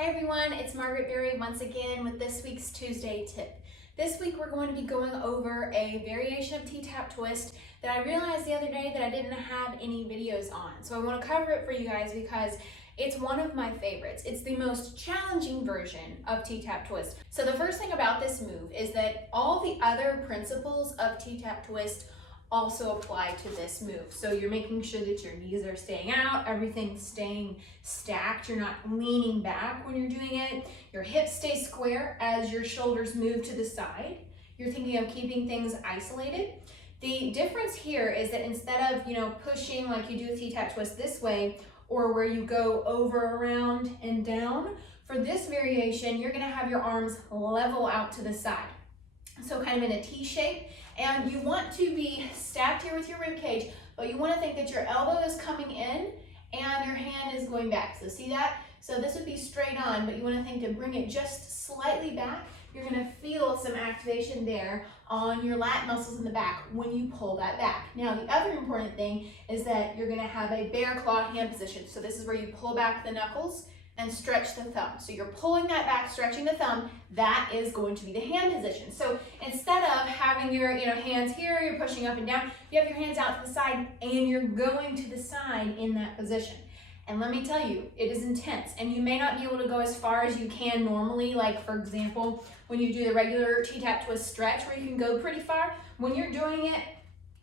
Hi everyone, it's Margaret Berry once again with this week's Tuesday tip. This week we're going to be going over a variation of T-Tapp Twist that I realized the other day that I didn't have any videos on. So I want to cover it for you guys because it's one of my favorites. It's the most challenging version of T-Tapp Twist. So the first thing about this move is that all the other principles of T-Tapp Twist also apply to this move. So you're making sure that your knees are staying out, everything's staying stacked, you're not leaning back when you're doing it, your hips stay square as your shoulders move to the side, you're thinking of keeping things isolated. The difference here is that instead of, pushing like you do with T-Tapp Twist this way, or where you go over, around, and down, for this variation, you're gonna have your arms level out to the side. So kind of in a T shape. And you want to be stacked here with your rib cage, but you want to think that your elbow is coming in and your hand is going back. So see that? So this would be straight on, but you want to think to bring it just slightly back. You're going to feel some activation there on your lat muscles in the back when you pull that back. Now, the other important thing is that you're going to have a bear claw hand position. So this is where you pull back the knuckles and stretch the thumb. So you're pulling that back, stretching the thumb, that is going to be the hand position. So instead of having your hands here, you're pushing up and down, you have your hands out to the side and you're going to the side in that position. And let me tell you, it is intense and you may not be able to go as far as you can normally, like for example, when you do the regular T-Tapp Twist stretch where you can go pretty far. When you're doing it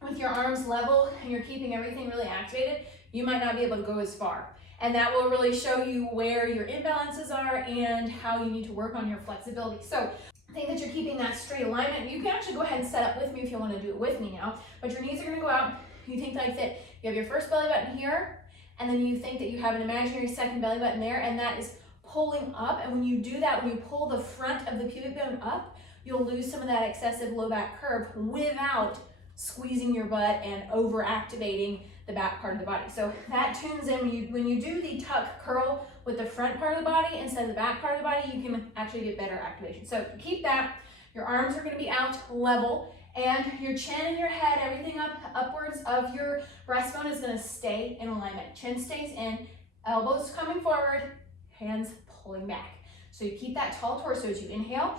with your arms level and you're keeping everything really activated, you might not be able to go as far. And that will really show you where your imbalances are and how you need to work on your flexibility. So think that you're keeping that straight alignment. You can actually go ahead and set up with me if you want to do it with me now, but your knees are going to go out. You think like that you have your first belly button here, and then you think that you have an imaginary second belly button there, and that is pulling up. And when you do that, when you pull the front of the pubic bone up, you'll lose some of that excessive low back curve without squeezing your butt and over activating the back part of the body. So that tunes in when you do the tuck curl with the front part of the body instead of the back part of the body, you can actually get better activation. So keep that. Your arms are going to be out level and your chin and your head, everything upwards of your breastbone is going to stay in alignment. Chin stays in, elbows coming forward, hands pulling back. So you keep that tall torso as you inhale.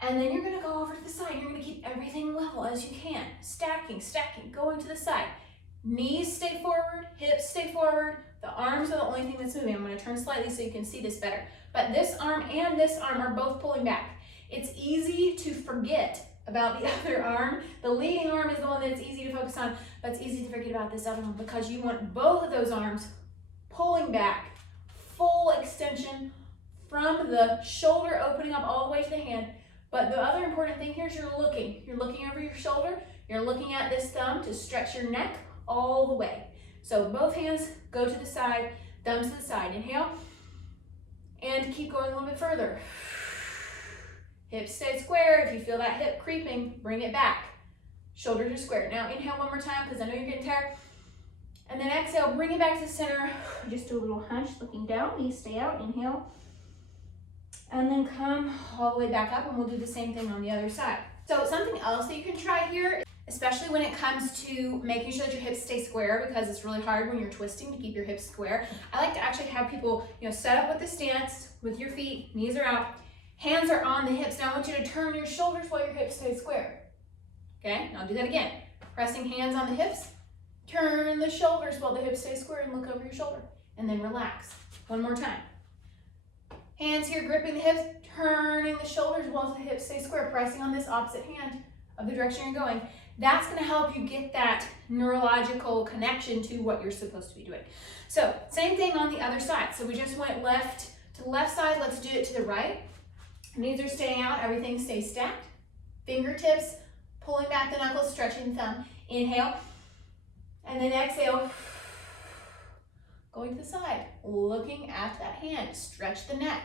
And then you're going to go over to the side. You're going to keep everything level as you can. Stacking, going to the side. Knees stay forward, hips stay forward. The arms are the only thing that's moving. I'm going to turn slightly so you can see this better. But this arm and this arm are both pulling back. It's easy to forget about the other arm. The leading arm is the one that's easy to focus on, but it's easy to forget about this other one because you want both of those arms pulling back, full extension from the shoulder opening up all the way to the hand. But the other important thing here is you're looking. You're looking over your shoulder. You're looking at this thumb to stretch your neck all the way. So both hands go to the side, thumbs to the side. Inhale, and keep going a little bit further. Hips stay square. If you feel that hip creeping, bring it back. Shoulders are square. Now inhale one more time because I know you're getting tired. And then exhale, bring it back to the center. Just do a little hunch, looking down. Knees stay out. Inhale. And then come all the way back up and we'll do the same thing on the other side. So something else that you can try here, especially when it comes to making sure that your hips stay square because it's really hard when you're twisting to keep your hips square. I like to actually have people, set up with the stance with your feet, knees are out, hands are on the hips. Now I want you to turn your shoulders while your hips stay square. Okay, now I'll do that again. Pressing hands on the hips, turn the shoulders while the hips stay square and look over your shoulder and then relax. One more time. Hands here gripping the hips, turning the shoulders while the hips stay square, pressing on this opposite hand of the direction you're going. That's going to help you get that neurological connection to what you're supposed to be doing. So same thing on the other side. So we just went left to the left side. Let's do it to the right. Knees are staying out. Everything stays stacked. Fingertips, pulling back the knuckles, stretching the thumb. Inhale. And then exhale. Going to the side, looking at that hand, stretch the neck,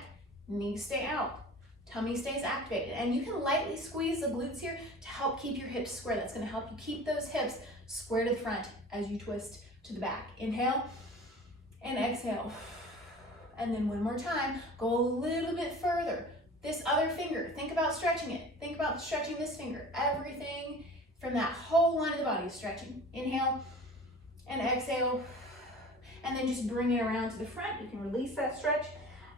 knees stay out, tummy stays activated. And you can lightly squeeze the glutes here to help keep your hips square. That's gonna help you keep those hips square to the front as you twist to the back. Inhale and exhale. And then one more time, go a little bit further. This other finger, think about stretching it. Think about stretching this finger. Everything from that whole line of the body is stretching. Inhale and exhale. And then just bring it around to the front. You can release that stretch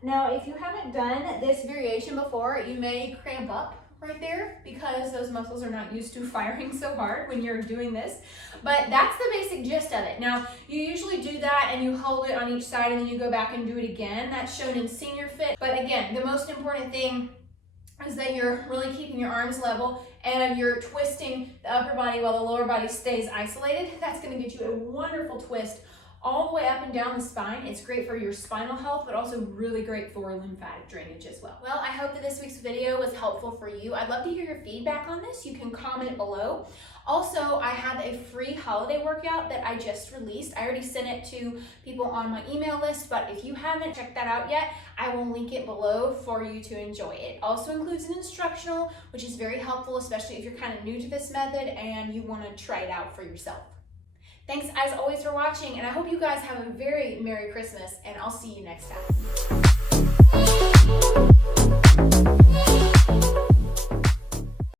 Now, if you haven't done this variation before, you may cramp up right there because those muscles are not used to firing so hard when you're doing this, but that's the basic gist of it. Now, you usually do that and you hold it on each side and then you go back and do it again. That's shown in senior fit, but again, the most important thing is that you're really keeping your arms level and you're twisting the upper body while the lower body stays isolated. That's going to get you a wonderful twist all the way up and down the spine. It's great for your spinal health, but also really great for lymphatic drainage as well. Well, I hope that this week's video was helpful for you. I'd love to hear your feedback on this. You can comment below. Also, I have a free holiday workout that I just released. I already sent it to people on my email list, but if you haven't checked that out yet, I will link it below for you to enjoy. It also includes an instructional, which is very helpful, especially if you're kind of new to this method and you want to try it out for yourself. Thanks as always for watching, and I hope you guys have a very Merry Christmas, and I'll see you next time.